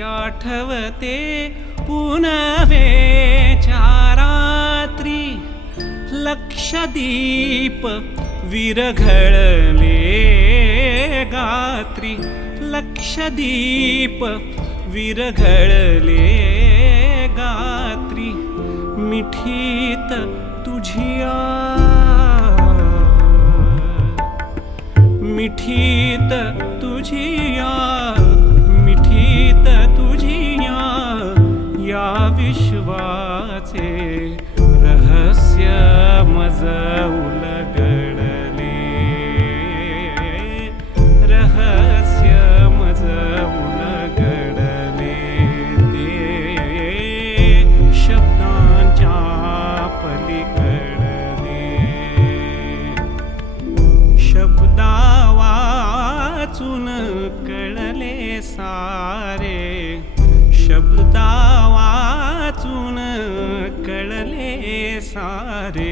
आठवते पुनवे रात्री लक्षदीप विरघळले गात्री लक्षदीप विरघळले गात्री मिठीत तुझिया मिठीत तुझिया मिठीत तुझिया या विश्वाचे रहस्य मज उलगडले रहस्य मज उलगडले ते शब्दांच्या पलीकडले शब्दा वाचून कळले सारे शब्दा वाचून कळले सारे